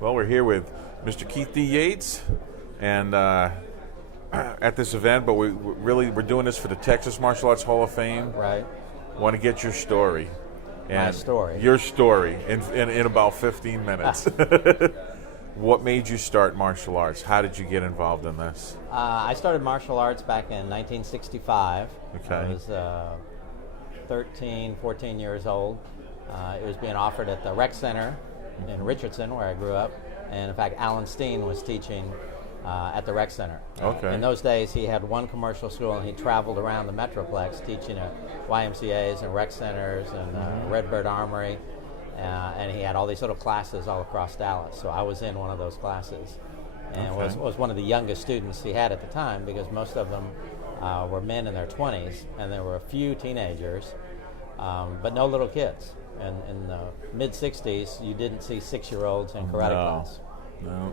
Well, we're here with Mr. Keith D. Yates, and at this event, but we're doing this for the Texas Martial Arts Hall of Fame. Right. Want to get your story. And My story. Your story in about 15 minutes. What made you start martial arts? How did you get involved in this? I started martial arts back in 1965. Okay. I was 13, 14 years old. It was being offered at the rec center in Richardson, where I grew up. And in fact, Alan Steen was teaching at the rec center. Okay. In those days, he had one commercial school, and he traveled around the Metroplex teaching at YMCAs and rec centers and Redbird Armory. And he had all these little classes all across Dallas. So I was in one of those classes. And was one of the youngest students he had at the time, because most of them were men in their 20s, and there were a few teenagers, but no little kids. And in the mid-'60s, you didn't see 6-year-olds in karate class. No.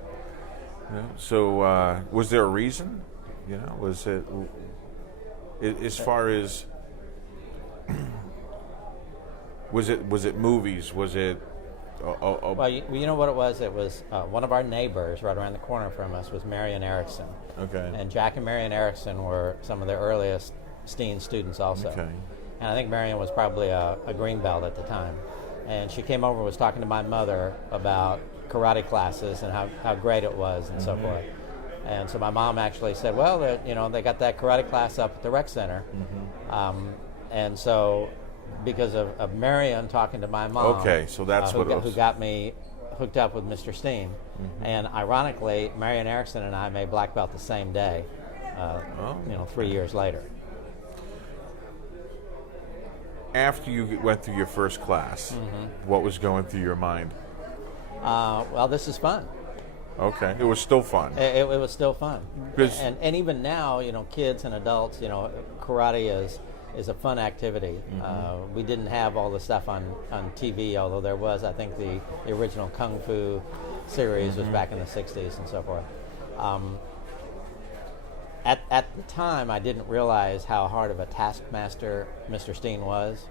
So was there a reason? You know, was it as far as was it movies? Was it? Well, you know what it was? It was one of our neighbors right around the corner from us was Marion Erickson. Okay. And Jack and Marion Erickson were some of the earliest Steen students also. Okay. And I think Marion was probably a green belt at the time. And she came over and was talking to my mother about karate classes and how great it was and so forth. And so my mom actually said, well, they got that karate class up at the rec center. And so because of Marion talking to my mom, okay, so that's who got me hooked up with Mr. Steen. And ironically, Marion Erickson and I made black belt the same day, 3 years later. After you went through your first class, what was going through your mind? Well, this is fun. Okay, it was still fun. It was still fun. And even now, kids and adults, karate is a fun activity. We didn't have all the stuff on TV, although there was, I think, the original Kung Fu series was back in the 60s and so forth. At the time, I didn't realize how hard of a taskmaster Mr. Steen was,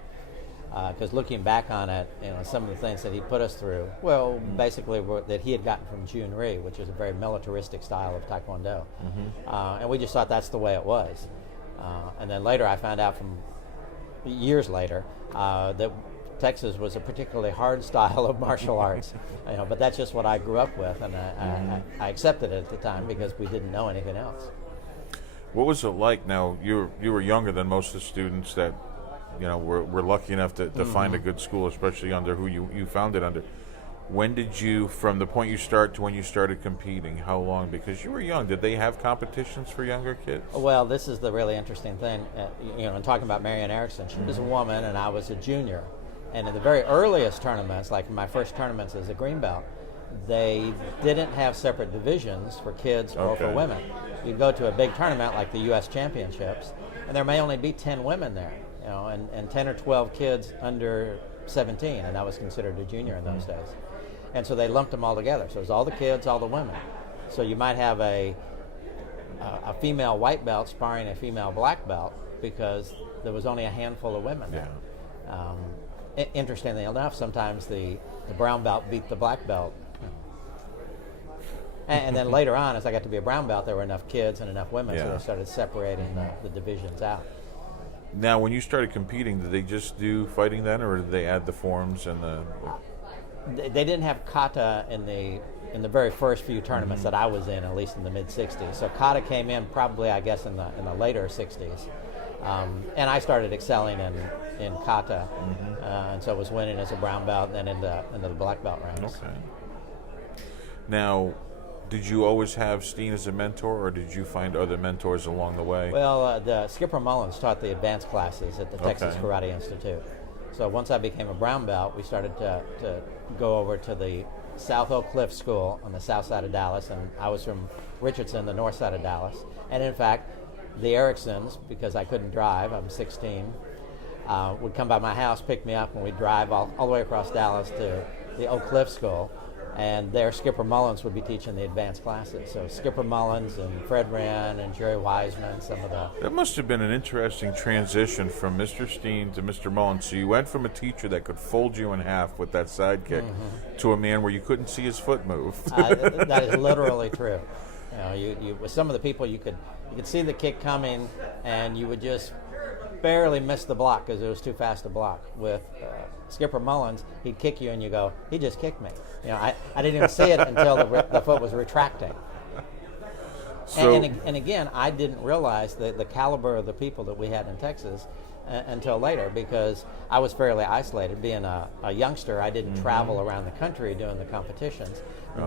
because looking back on it, some of the things that he put us through, basically that he had gotten from Jun Rhee, which is a very militaristic style of Taekwondo. And we just thought that's the way it was. And then later I found out from years later that Texas was a particularly hard style of martial arts. But that's just what I grew up with, and I accepted it at the time because we didn't know anything else. What was it like? Now, you were younger than most of the students that, were lucky enough to find a good school, especially under who you found it under. When did you, from the point you start to when you started competing, how long? Because you were young. Did they have competitions for younger kids? Well, this is the really interesting thing. In talking about Marion Erickson, she was a woman and I was a junior. And in the very earliest tournaments, like my first tournaments as a green belt, they didn't have separate divisions for kids or for women. You'd go to a big tournament like the U.S. Championships, and there may only be 10 women there, and 10 or 12 kids under 17, and that was considered a junior in those days. And so they lumped them all together. So it was all the kids, all the women. So you might have a female white belt sparring a female black belt because there was only a handful of women there. Interestingly enough, sometimes the brown belt beat the black belt. And then later on, as I got to be a brown belt, there were enough kids and enough women, so they started separating the divisions out. Now, when you started competing, did they just do fighting then, or did they add the forms and the? They didn't have kata in the very first few tournaments that I was in, at least in the mid '60s. So kata came in probably, I guess, in the later '60s, and I started excelling in kata, and so was winning as a brown belt and then into the black belt ranks. Okay. Now, did you always have Steen as a mentor, or did you find other mentors along the way? Well, the Skipper Mullins taught the advanced classes at the Texas Karate Institute. So once I became a brown belt, we started to go over to the South Oak Cliff School on the south side of Dallas, and I was from Richardson, the north side of Dallas. And in fact, the Ericksons, because I couldn't drive, I'm 16, would come by my house, pick me up, and we'd drive all the way across Dallas to the Oak Cliff School. and there Skipper Mullins would be teaching the advanced classes. So Skipper Mullins and Fred Wren and Jerry Wiseman, some of the... That must have been an interesting transition from Mr. Steen to Mr. Mullins. So you went from a teacher that could fold you in half with that sidekick to a man where you couldn't see his foot move. That is literally true. You with some of the people you could see the kick coming, and you would just barely miss the block because it was too fast to block. With Skipper Mullins, he'd kick you and you go, he just kicked me. I didn't even see it until the foot was retracting. So, and again, I didn't realize the caliber of the people that we had in Texas until later, because I was fairly isolated. Being a youngster, I didn't travel around the country doing the competitions.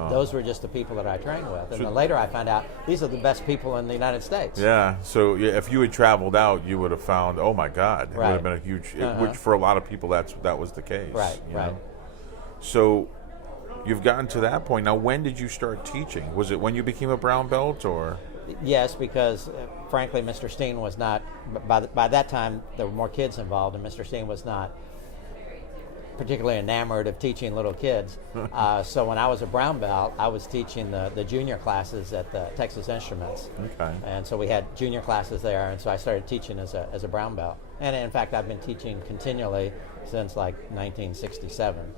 Those were just the people that I trained with. And then later I found out these are the best people in the United States. Yeah, so if you had traveled out, you would have found, oh my God, it would have been a huge, which for a lot of people that was the case. Right, right. know? So you've gotten to that point. Now, when did you start teaching? Was it when you became a brown belt, or? Yes, because frankly, Mr. Steen was not, by that time there were more kids involved, and Mr. Steen was not particularly enamored of teaching little kids. So when I was a brown belt, I was teaching the junior classes at the Texas Instruments. Okay. And so we had junior classes there, and so I started teaching as a brown belt. And in fact, I've been teaching continually since like 1967.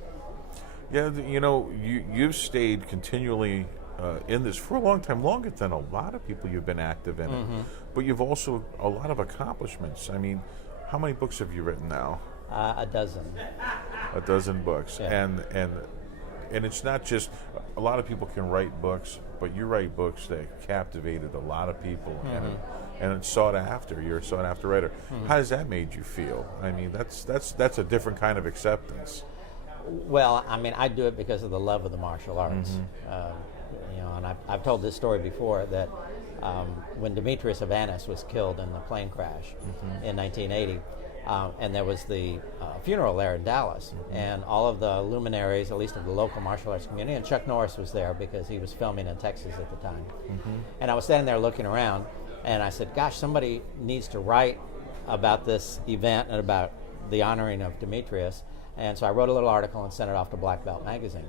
Yeah, you've stayed continually in this for a long time, longer than a lot of people you've been active in it. But you've also a lot of accomplishments. I mean, how many books have you written now? A dozen. A dozen books. Yeah. And it's not just, a lot of people can write books, but you write books that captivated a lot of people, and it's sought after. You're a sought after writer. How does that made you feel? I mean, that's a different kind of acceptance. Well, I mean, I do it because of the love of the martial arts. And I've told this story before, that when Demetrius of Annis was killed in the plane crash in 1980, and there was the funeral there in Dallas, and all of the luminaries, at least of the local martial arts community, and Chuck Norris was there because he was filming in Texas at the time. And I was standing there looking around, and I said, gosh, somebody needs to write about this event and about the honoring of Demetrius. And so I wrote a little article and sent it off to Black Belt magazine.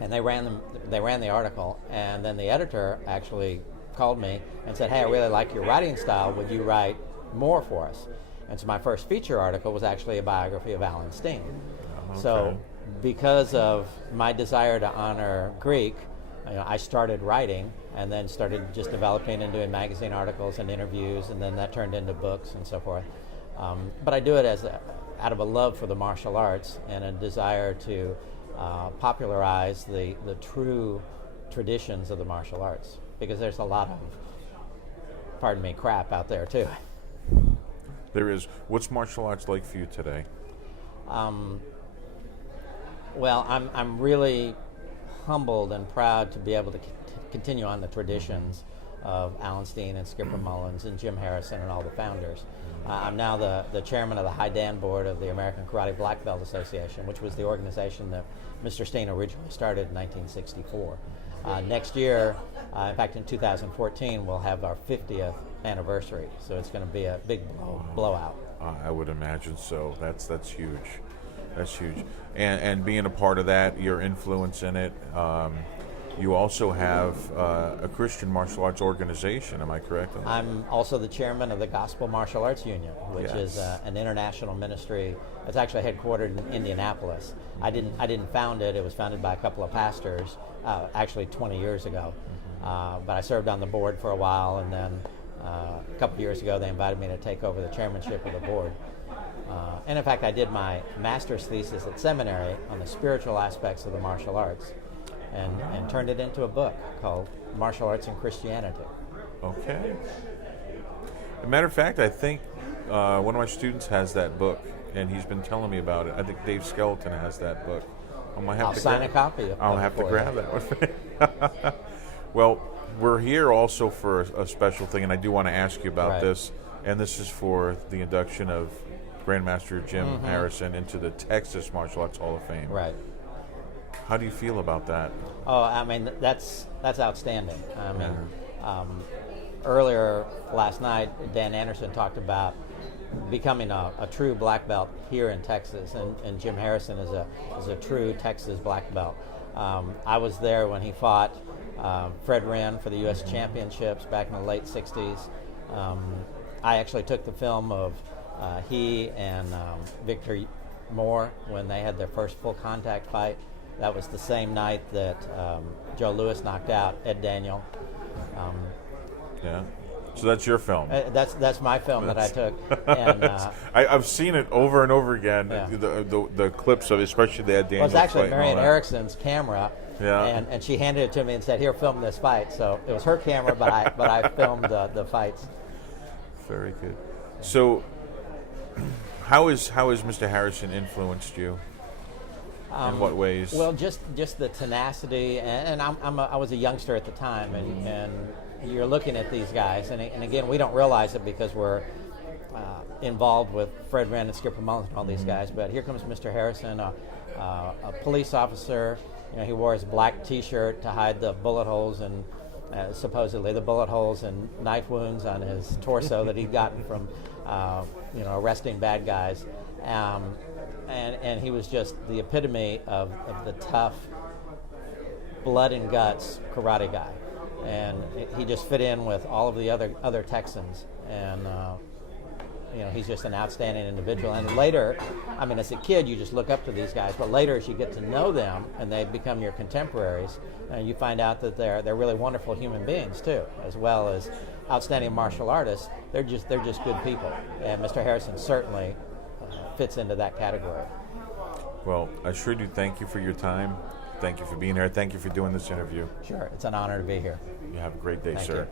And they ran the article, and then the editor actually called me and said, hey, I really like your writing style. Would you write more for us? And so my first feature article was actually a biography of Alan Steen. Okay. So because of my desire to honor Greek, I started writing, and then started just developing and doing magazine articles and interviews, and then that turned into books and so forth. But I do it out of a love for the martial arts and a desire to popularize the true traditions of the martial arts, because there's a lot of, pardon me, crap out there too. There is. What's martial arts like for you today? Well, I'm really humbled and proud to be able to continue on the traditions of Alan Steen and Skipper Mullins and Jim Harrison and all the founders. I'm now the chairman of the High Dan Board of the American Karate Black Belt Association, which was the organization that Mr. Steen originally started in 1964. Next year, in fact in 2014, we'll have our 50th anniversary, so it's going to be a big blowout. I would imagine so. That's huge. That's huge. And being a part of that, your influence in it, you also have a Christian martial arts organization, am I correct? I'm also the chairman of the Gospel Martial Arts Union, which is an international ministry. It's actually headquartered in Indianapolis. I didn't found it. It was founded by a couple of pastors, actually 20 years ago. But I served on the board for a while, and then a couple of years ago they invited me to take over the chairmanship of the board. And in fact, I did my master's thesis at seminary on the spiritual aspects of the martial arts, and turned it into a book called Martial Arts and Christianity. Okay. As a matter of fact, I think one of my students has that book, and he's been telling me about it. I think Dave Skelton has that book. I'll sign a copy. I'll have to grab that one. Well, we're here also for a special thing, and I do want to ask you about this. And this is for the induction of Grandmaster Jim Harrison into the Texas Martial Arts Hall of Fame. Right. How do you feel about that? Oh, I mean, that's outstanding. I mean, earlier last night, Dan Anderson talked about becoming a true black belt here in Texas, and Jim Harrison is a true Texas black belt. I was there when he fought Fred Wren for the U.S. Championships back in the late 60s. I actually took the film of he and Victor Moore when they had their first full contact fight. That was the same night that Joe Louis knocked out Ed Daniel. Yeah. So that's your film. That's my film that I took. And, I've seen it over and over again. Yeah. The clips of, especially the Ed Daniel. Well, it was actually fight and all Marion that. Erickson's camera. Yeah. And she handed it to me and said, "Here, film this fight." So it was her camera, but I filmed the fights. Very good. So, how has Mr. Harrison influenced you? In what ways? Well, just the tenacity, and I was a youngster at the time, and you're looking at these guys, and again, we don't realize it because we're involved with Fred Wren and Skipper Mullins and all these guys. But here comes Mr. Harrison, a police officer. You know, he wore his black T-shirt to hide the bullet holes and supposedly the bullet holes and knife wounds on his torso that he'd gotten from arresting bad guys. And he was just the epitome of the tough, blood and guts karate guy, and he just fit in with all of the other Texans, and he's just an outstanding individual. And later, I mean, as a kid, you just look up to these guys, but later, as you get to know them and they become your contemporaries, you find out that they're really wonderful human beings too, as well as outstanding martial artists. They're just good people, and Mr. Harrison certainly fits into that category. Well, I sure do thank you for your time. Thank you for being here. Thank you for doing this interview. Sure, it's an honor to be here. You have a great day, Thank sir. you.